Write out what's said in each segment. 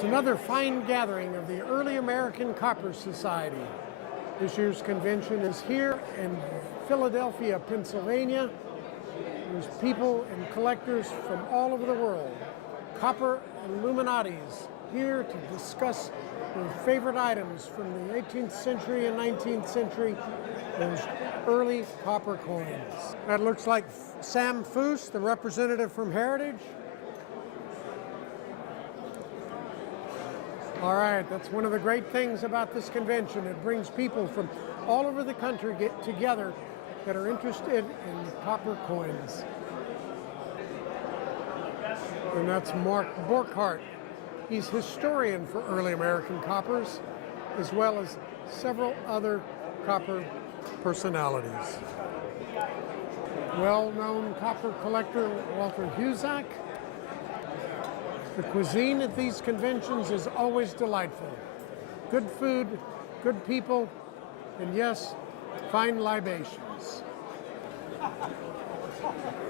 It's another fine gathering of the Early American Copper Society. This year's convention is here in Philadelphia, Pennsylvania. There's people and collectors from all over the world, copper Illuminatis, here to discuss their favorite items from the 18th century and 19th century, those early copper coins. That looks like Sam Foose, the representative from Heritage. All right, that's one of the great things about this convention. It brings people from all over the country get together that are interested in copper coins. And that's Mark Borchardt. He's historian for early American coppers, as well as several other copper personalities. Well-known copper collector Walter Husak. The cuisine at these conventions is always delightful. Good food, good people, and yes, fine libations.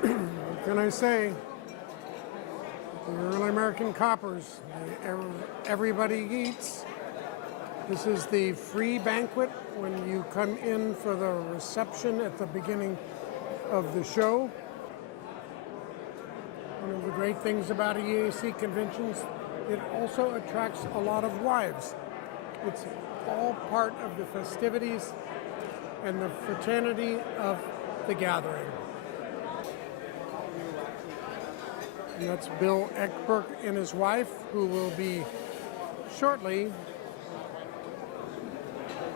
What can I say? The early American coppers, everybody eats. This is the free banquet when you come in for the reception at the beginning of the show. One of the great things about EAC conventions, it also attracts a lot of wives. It's all part of the festivities and the fraternity of the gathering. And that's Bill Eckberg and his wife, who will be shortly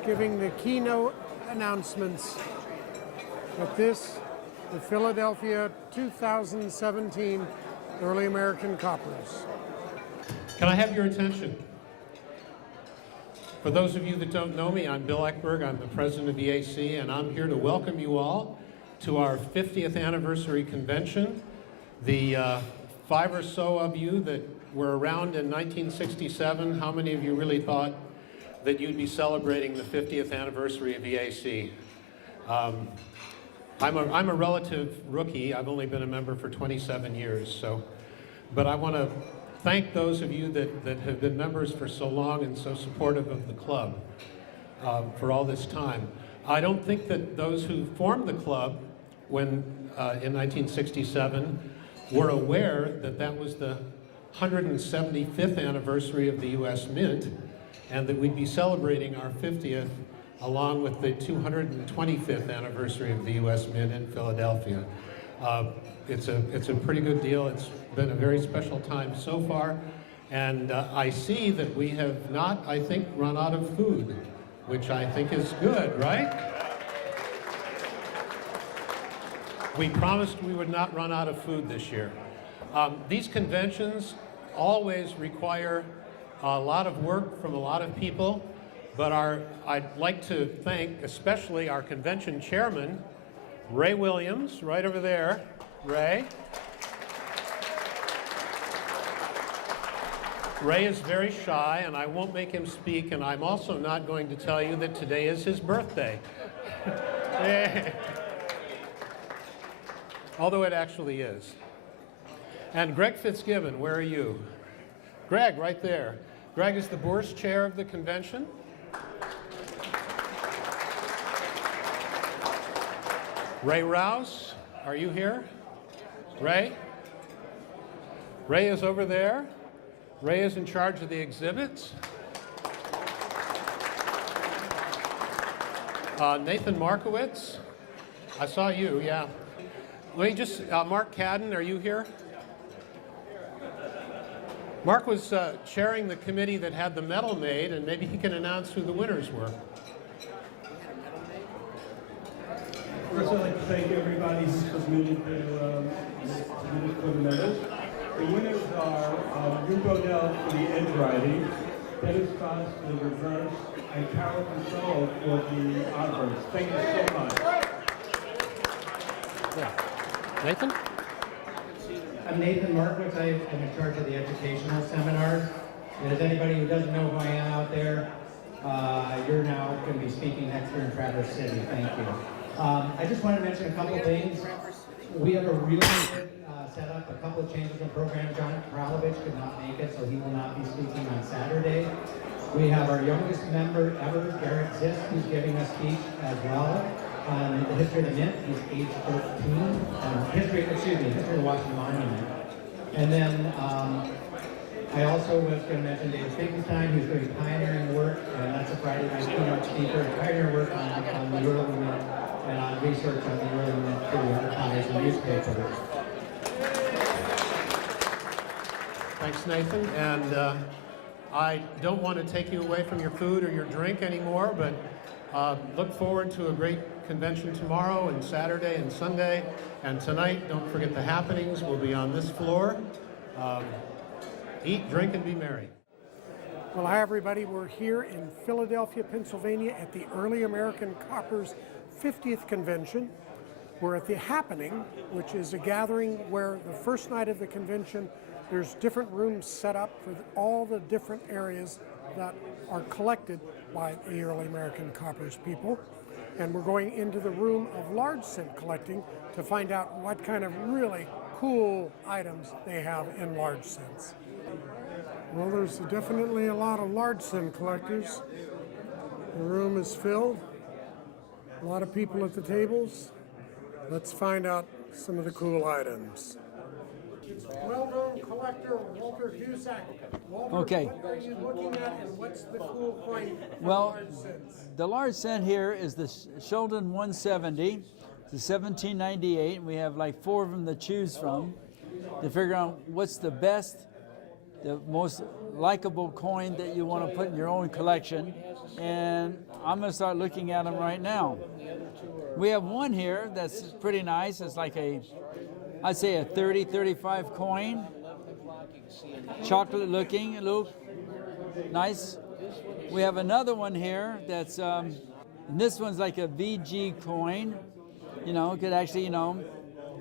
giving the keynote announcements at this, the Philadelphia 2017 Early American Coppers. Can I have your attention? For those of you that don't know me, I'm Bill Eckberg. I'm the president of EAC, and I'm here to welcome you all to our 50th anniversary convention. The 5 or so of you that were around in 1967, how many of you really thought that you'd be celebrating the 50th anniversary of EAC? I'm a relative rookie. I've only been a member for 27 years, but I want to thank those of you that have been members for so long and so supportive of the club for all this time. I don't think that those who formed the club when in 1967 were aware that that was the 175th anniversary of the U.S. Mint, and that we'd be celebrating our 50th along with the 225th anniversary of the U.S. Mint in Philadelphia. It's a pretty good deal. It's been a very special time so far, and I see that we have not, I think, run out of food, which I think is good, right? We promised we would not run out of food this year. These conventions always require a lot of work from a lot of people, but I'd like to thank especially our convention chairman, Ray Williams, right over there. Ray. Ray is very shy, and I won't make him speak, and I'm also not going to tell you that today is his birthday. Although it actually is. And Greg Fitzgibbon, where are you? Greg, right there. Greg is the Bourse Chair of the convention. Ray Rouse, are you here? Ray? Ray is over there. Ray is in charge of the exhibits. Nathan Markowitz, I saw you, yeah. Let me just, Mark Cadden, are you here? Mark was chairing the committee that had the medal made, and maybe he can announce who the winners were. First, I'd like to thank everybody who submitted for the medals. The winners are Drew Bodell for the edge riding, Dennis Cross for the reverse, and Carol Control for the obverse. Thank you so much. Yeah. Nathan? I'm Nathan Markowitz. I'm in charge of the educational seminars. And as anybody who doesn't know who I am out there, you're now going to be speaking next year in Traverse City. Thank you. I just want to mention a couple things. We have a really good setup. A couple couple of changes in program. John Kralovich could not make it, so he will not be speaking on Saturday. We have our youngest member ever, Garrett Zisk, who's giving a speech as well on the history of the Mint. He's age 13. History of the Washington Monument. And then I also was going to mention David Finkelstein, who's doing pioneering work, and that's a Friday night keynote speaker, pioneering work on the early Mint and on research on the early Mint through archives and newspapers. Thanks, Nathan. And I don't want to take you away from your food or your drink anymore, but look forward to a great convention tomorrow and Saturday and Sunday. And tonight, don't forget the happenings will be on this floor. Eat, drink, and be merry. Well, hi everybody. We're here in Philadelphia, Pennsylvania at the Early American Coppers 50th Convention. We're at the Happening, which is a gathering where the first night of the convention, there's different rooms set up for all the different areas that are collected by the Early American Coppers people. And we're going into the room of large cent collecting to find out what kind of really cool items they have in large cents. Well, there's definitely a lot of large cent collectors. The room is filled. A lot of people at the tables. Let's find out some of the cool items. Well-known collector Walter Husak. Walter, Okay. what are you looking at and what's the cool coin for Well, large cents? the large cent here is the Sheldon 170. It's a 1798. We have like 4 of them to choose from to figure out what's the best, the most likable coin that you want to put in your own collection. And I'm going to start looking at them right now. We have one here that's pretty nice. It's like I'd say a 30, 35 coin. Chocolate looking, a little nice. We have another one here that's, and this one's like a VG coin. You know, could actually,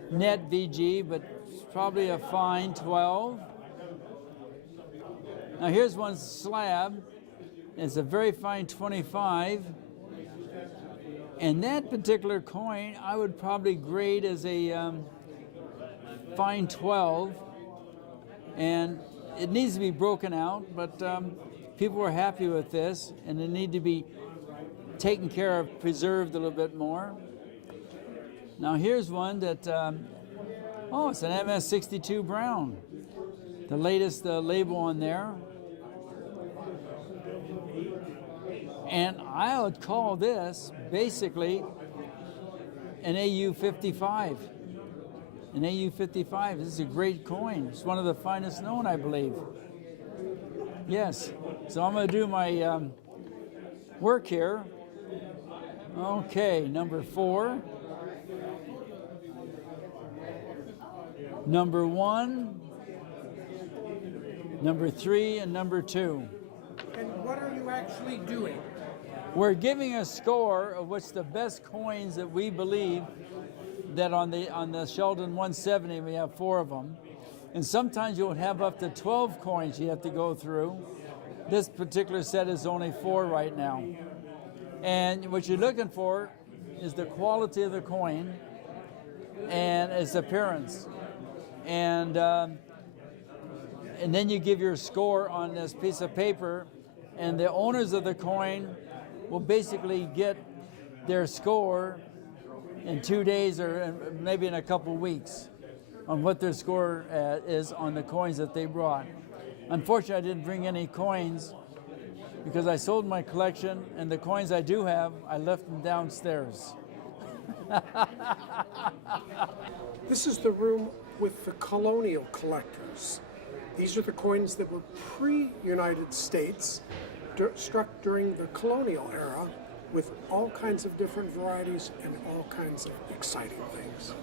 net VG, but it's probably a fine 12. Now here's one slab. It's a very fine 25. And that particular coin, I would probably grade as a fine 12. And it needs to be broken out, but people are happy with this, and they need to be taken care of, preserved a little bit more. Now here's one that, it's an MS62 Brown. The latest label on there. And I would call this basically an AU55. An AU55. This is a great coin. It's one of the finest known, I believe. Yes. So I'm going to do my work here. Okay, number 4. Number 1. Number 3 and number 2. And what are you actually doing? We're giving a score of what's the best coins that we believe that on the Sheldon 170, we have 4 of them. And sometimes you'll have up to 12 coins you have to go through. This particular set is only 4 right now. And what you're looking for is the quality of the coin and its appearance. And then you give your score on this piece of paper, and the owners of the coin will basically get their score in 2 days or maybe in a couple weeks on what their score is on the coins that they brought. Unfortunately, I didn't bring any coins because I sold my collection, and the coins I do have, I left them downstairs. This is the room with the colonial collectors. These are the coins that were pre-United States, struck during the colonial era, with all kinds of different varieties and all kinds of exciting things.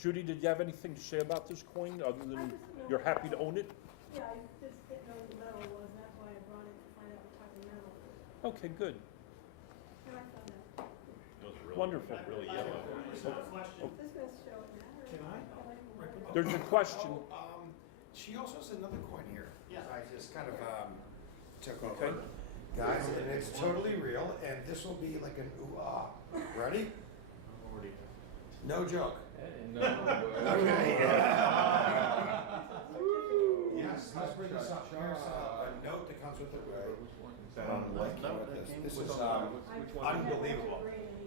Judy, did you have anything to say about this coin other than you're happy to own it? Yeah, I just didn't know what the metal was, that's why I brought it to find out what type of metal it was. Okay, good. And I found that. Wonderful. This is gonna show it now. Can I? There's a question. She also has another coin here. Yeah. I just kind of took over. Okay. Guys, and it's totally real, and this will be like an ooh-ah. Ready? No joke. No. Okay. like this. This is unbelievable.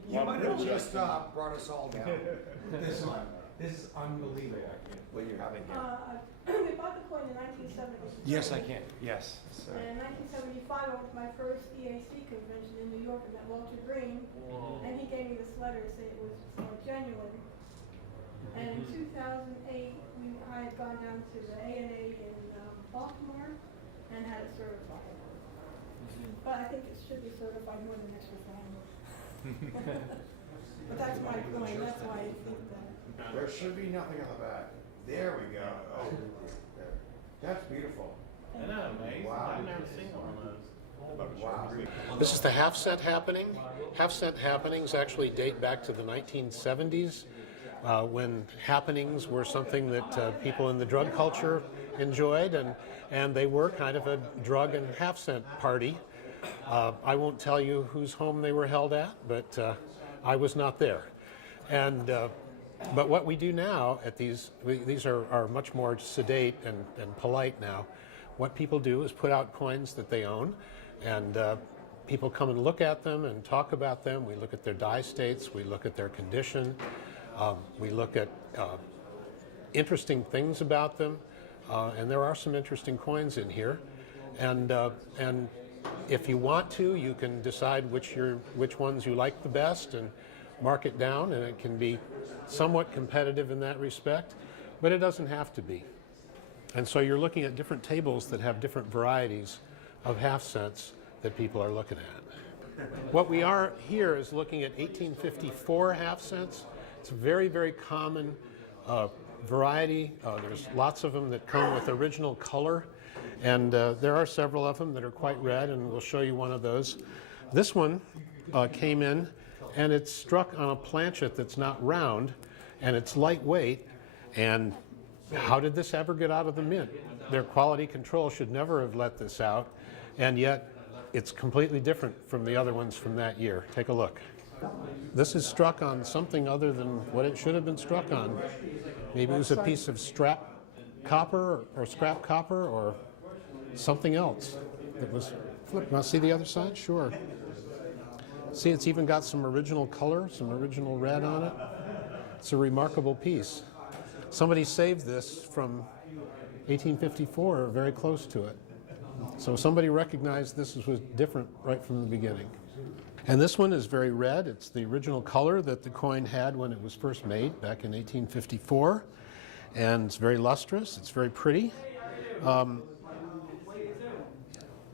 You might have just brought us all down. This is unbelievable what you're having here. We bought the coin in 1970. Yes, I can. Yes. And in 1975, I went to my first EAC convention in New York and met Walter Green, and he gave me this letter saying it was genuine. And in 2008, I had gone down to the A&A in Baltimore and had it certified. But I think it should be certified more than extra fine. But that's my coin. That's why I think that. There should be nothing on the back. There we go. Oh, there. That's beautiful. Isn't that amazing? Wow. I've never seen one of those. Wow. This is the half cent happening. Half cent happenings actually date back to the 1970s when happenings were something that people in the drug culture enjoyed, and they were kind of a drug and half cent party. I won't tell you whose home they were held at, but I was not there. And but what we do now at these are much more sedate and polite now. What people do is put out coins that they own, and people come and look at them and talk about them. We look at their die states, we look at their condition, we look at interesting things about them, and there are some interesting coins in here. And if you want to, you can decide which ones you like the best and mark it down, and it can be somewhat competitive in that respect, but it doesn't have to be. And so you're looking at different tables that have different varieties of half cents that people are looking at. What we are here is looking at 1854 half cents. It's a very, very common variety. There's lots of them that come with original color, and there are several of them that are quite red, and we'll show you one of those. This one came in, and it's struck on a planchet that's not round, and it's lightweight. And how did this ever get out of the mint? Their quality control should never have let this out, and yet it's completely different from the other ones from that year. Take a look. This is struck on something other than what it should have been struck on. Maybe it was a piece of scrap copper or something else that was flipped. Want to see the other side? Sure. See, it's even got some original color, some original red on it. It's a remarkable piece. Somebody saved this from 1854, or very close to it. So somebody recognized this was different right from the beginning. And this one is very red. It's the original color that the coin had when it was first made back in 1854. And it's very lustrous. It's very pretty.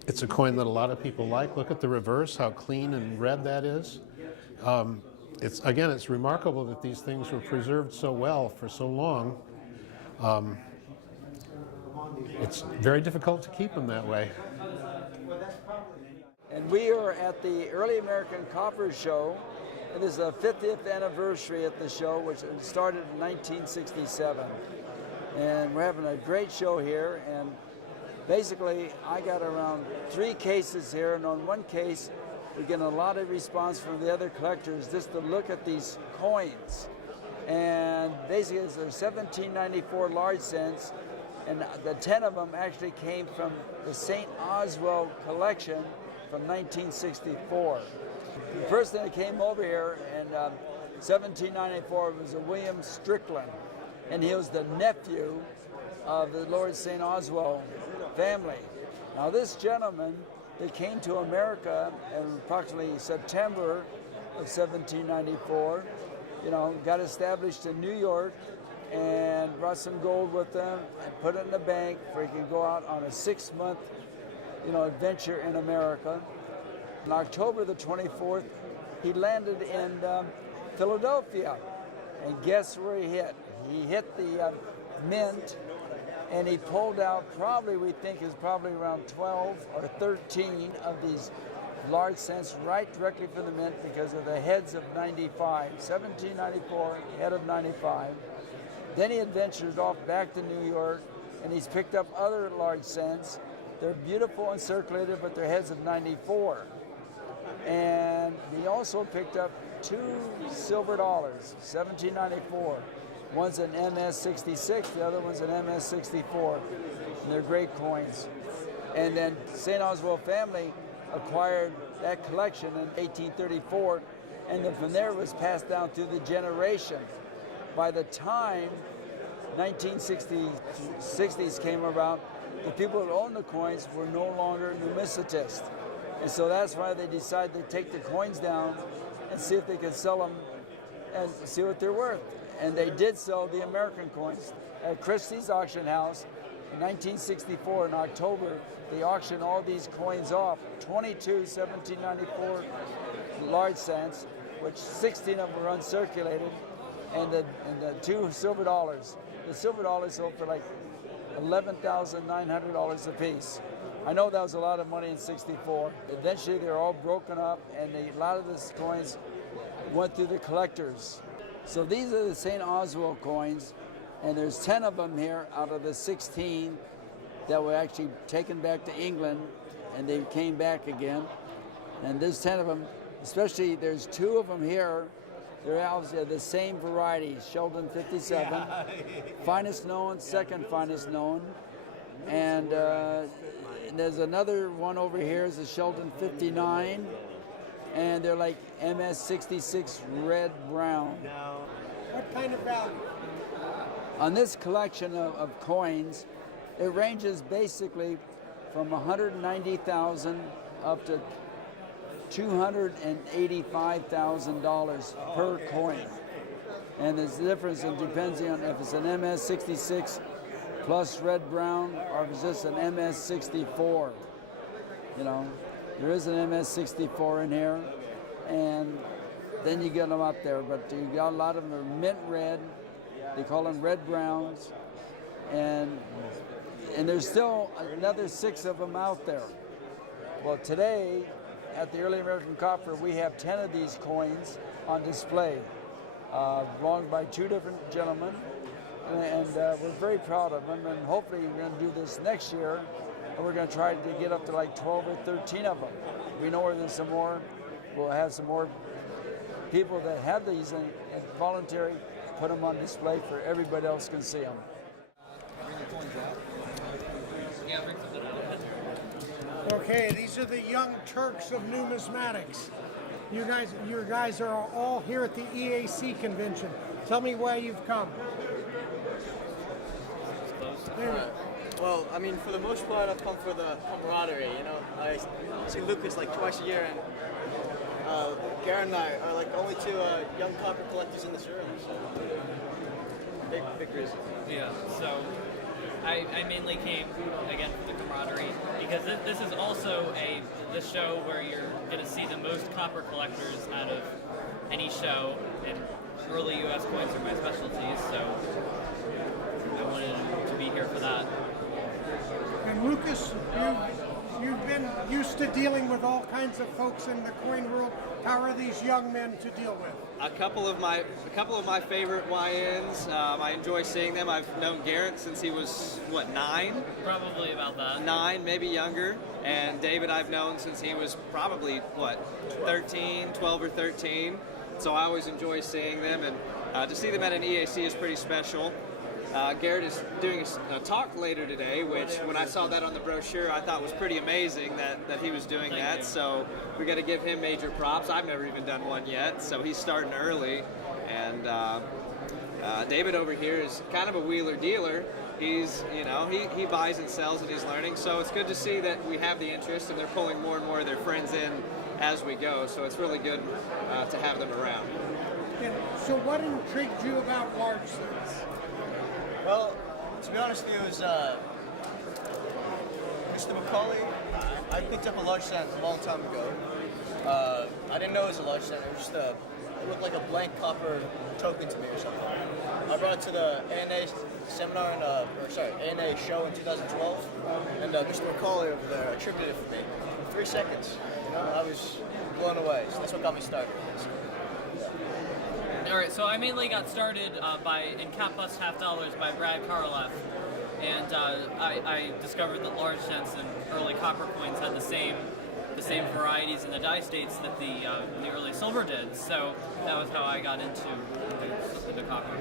It's a coin that a lot of people like. Look at the reverse, how clean and red that is. It's remarkable that these things were preserved so well for so long. It's very difficult to keep them that way. And we are at the Early American Copper Show. It is the 50th anniversary at the show, which started in 1967. And we're having a great show here. And basically, I got around 3 cases here, and on one case, we're getting a lot of response from the other collectors just to look at these coins. And basically, it's a 1794 large cents, and the 10 of them actually came from the St. Oswald collection from 1964. The first thing that came over here in 1794 was a William Strickland, and he was the nephew of the Lord St. Oswald family. Now this gentleman that came to America in approximately September of 1794, got established in New York and brought some gold with them and put it in the bank where he could go out on a 6-month, adventure in America. On October the 24th, he landed in Philadelphia, and guess where he hit? He hit the mint, and he pulled out we think is probably around 12 or 13 of these large cents right directly from the mint because of the heads of 95. 1794, head of 95. Then he adventured off back to New York, and he's picked up other large cents. They're beautiful and circulated, but they're heads of 94. And he also picked up 2 silver dollars, 1794. One's an MS-66, the other one's an MS-64. And they're great coins. And then St. Oswald family acquired that collection in 1834, and then from there it was passed down through the generation. By the time 1960s came around, the people who owned the coins were no longer numismatists. And so that's why they decided to take the coins down and see if they could sell them and see what they're worth. And they did sell the American coins at Christie's auction house in 1964 in October. They auctioned all these coins off, 22 1794 large cents, which 16 of them were uncirculated, and the two silver dollars. The silver dollars sold for like $11,900 a piece. I know that was a lot of money in '64. Eventually, they were all broken up, and a lot of these coins went through the collectors. So these are the St. Oswald coins, and there's 10 of them here out of the 16 that were actually taken back to England, and they came back again. And there's 10 of them, especially there's 2 of them here. They're obviously the same variety, Sheldon 57, finest known, second finest known. And there's another one over here, is a Sheldon 59, and they're like MS 66 red brown. What kind of value? On this collection of coins, it ranges basically from $190,000 up to $285,000 per coin. And there's a difference, it depends on if it's an MS 66 plus red brown or if it's just an MS 64. You know, there is an MS 64 in here, and then you get them up there, but you got a lot of them are mint red. They call them red browns, and there's still another 6 of them out there. Well, today at the Early American Copper, we have 10 of these coins on display, belonged by 2 different gentlemen, and we're very proud of them. And hopefully, we're going to do this next year, and we're going to try to get up to like 12 or 13 of them. We know there's some more. We'll have some more people that have these and voluntary put them on display for everybody else can see them. Okay, these are the young Turks of numismatics. You guys are all here at the EAC Convention. Tell me why you've come. Well, I mean, for the most part, I've come for the camaraderie. You know, I see Lucas like twice a year, and Garrett and I are like the only 2 young copper collectors in this room. So big reason. Yeah. So I mainly came again for the camaraderie because this is also the show where you're going to see the most copper collectors out of any show, and early U.S. coins are my specialties, so I wanted to be here for that. And Lucas, you've been used to dealing with all kinds of folks in the coin world. How are these young men to deal with? A couple of my favorite YNs. I enjoy seeing them. I've known Garrett since he was 9? Probably about that. 9, maybe younger. And David I've known since he was probably 12 or 13. So I always enjoy seeing them, and to see them at an EAC is pretty special. Garrett is doing a talk later today, which when I saw that on the brochure, I thought was pretty amazing that he was doing that. So we got to give him major props. I've never even done one yet, so he's starting early. And David over here is kind of a wheeler dealer. He's, he buys and sells and he's learning. So it's good to see that we have the interest and they're pulling more and more of their friends in as we go. So it's really good to have them around. And so what intrigued you about large sets? Well, to be honest with you, it was Mr. Macaulay. I picked up a large cent a long time ago. I didn't know it was a large cent. It was just it looked like a blank copper token to me or something. I brought it to the ANA seminar ANA show in 2012, and Mr. Macaulay over there attributed it for me in 3 seconds. I was blown away. So that's what got me started. All right, so I mainly got started in Cap Bust Half Dollars by Brad Karloff, and I discovered that large cents and early copper coins had the same varieties in the die states that the early silver did. So that was how I got into the copper.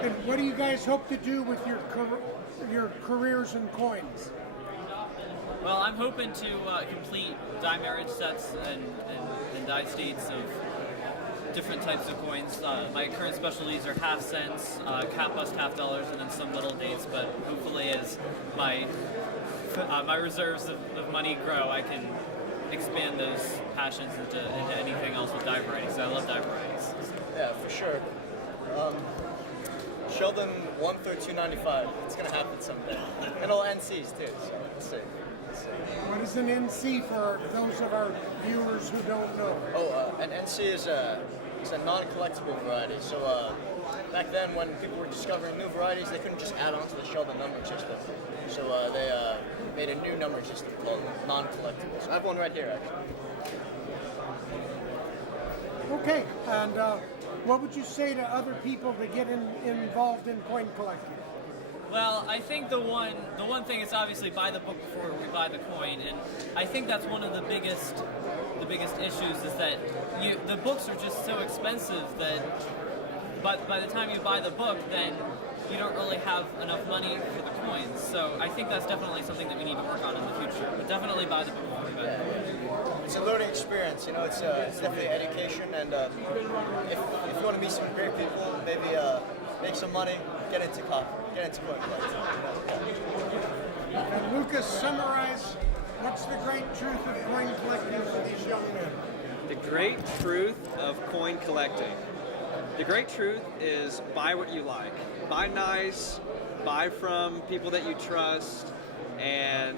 And what do you guys hope to do with your careers in coins? Well, I'm hoping to complete die marriage sets and die states of different types of coins. My current specialties are half cents, cap bust half dollars, and then some little dates. But hopefully, as my reserves of money grow, I can expand those passions into anything else with die varieties. I love die varieties. Yeah, for sure. Sheldon 1 through 295. It's gonna happen someday, and all NCs too. So let's see. What is an NC for those of our viewers who don't know? An NC is a non-collectible variety. So back then, when people were discovering new varieties, they couldn't just add on to the Sheldon numbering system. So they made a new numbering system called non-collectibles. I have one right here, actually. Okay, and what would you say to other people to get involved in coin collecting? Well, I think the one thing is obviously buy the book before we buy the coin, and I think that's one of the biggest issues is that the books are just so expensive that by the time you buy the book, then you don't really have enough money for the coins. So I think that's definitely something that we need to work on in the future. But definitely buy the book before we buy the coin. It's a learning experience, you know. It's definitely education, and if you want to meet some great people, maybe make some money, get into coin collecting. And Lucas, summarize what's the great truth of coin collecting for these young men? The great truth of coin collecting. The great truth is buy what you like. Buy nice, buy from people that you trust, and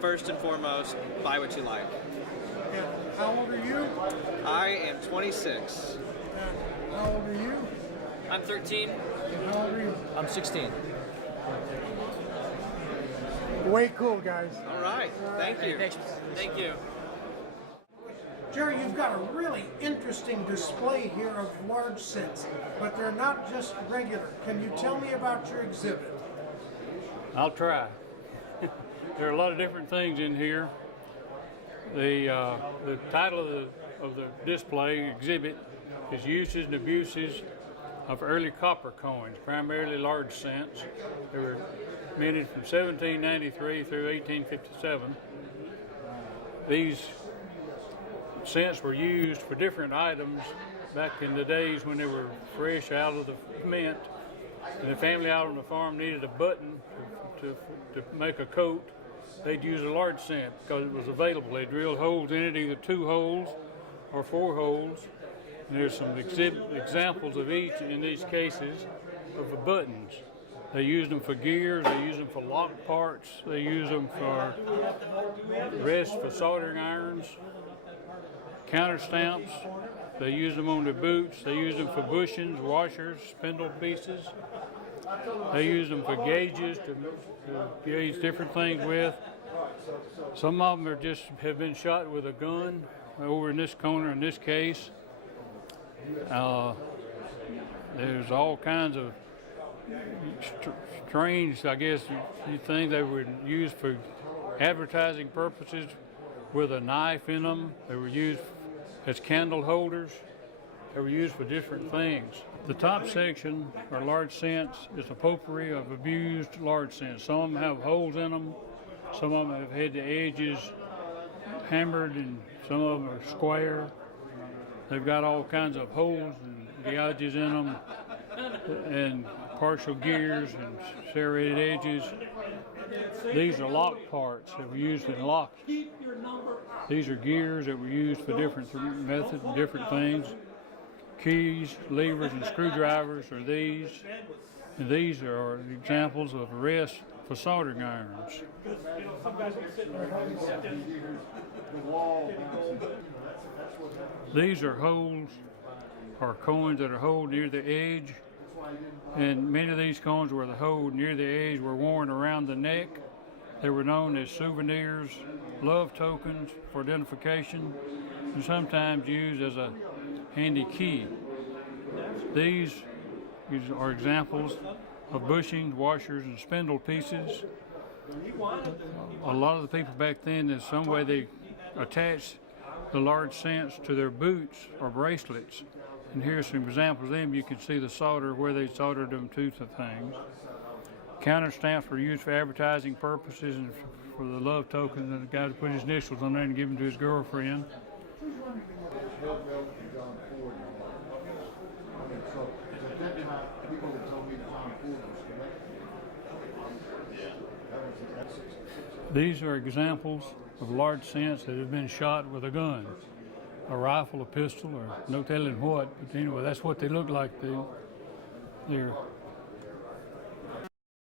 first and foremost, buy what you like. And how old are you? I am 26. And how old are you? I'm 13. And how old are you? I'm 16. Way cool, guys. All right. Thank you. Thank you. Jerry, you've got a really interesting display here of large cents, but they're not just regular. Can you tell me about your exhibit? I'll try. There are a lot of different things in here. The title of the display exhibit is Uses and Abuses of Early Copper Coins, primarily large cents. They were minted from 1793 through 1857. These cents were used for different items back in the days when they were fresh out of the mint, and the family out on the farm needed a button to make a coat. They'd use a large cent because it was available. They drilled holes in it, either 2 holes or 4 holes. And there's some examples of each in these cases of the buttons. They used them for gears, they used them for lock parts, they used them for rests for soldering irons, counter stamps. They used them on their boots. They used them for bushings, washers, spindle pieces. They used them for gauges to gauge different things with. Some of them have been shot with a gun over in this corner in this case. There's all kinds of strange, I guess, you think they were used for advertising purposes with a knife in them. They were used as candle holders. They were used for different things. The top section, or large cents, is a potpourri of abused large cents. Some of them have holes in them. Some of them have had the edges hammered, and some of them are square. They've got all kinds of holes and gouges in them, and partial gears and serrated edges. These are lock parts that were used in locks. These are gears that were used for different methods and different things. Keys, levers, and screwdrivers are these. And these are examples of rests for soldering irons. These are holes, or coins that are holed near the edge. And many of these coins where the hole near the edge were worn around the neck. They were known as souvenirs, love tokens for identification, and sometimes used as a handy key. These are examples of bushings, washers, and spindle pieces. A lot of the people back then, in some way, they attached the large cents to their boots or bracelets. And here's some examples of them. You can see the solder where they soldered them to things. Counter stamps were used for advertising purposes and for the love token that the guy put his initials on there and give them to his girlfriend. These are examples of large cents that have been shot with a gun, a rifle, a pistol, or no telling what. But anyway, that's what they look like. They're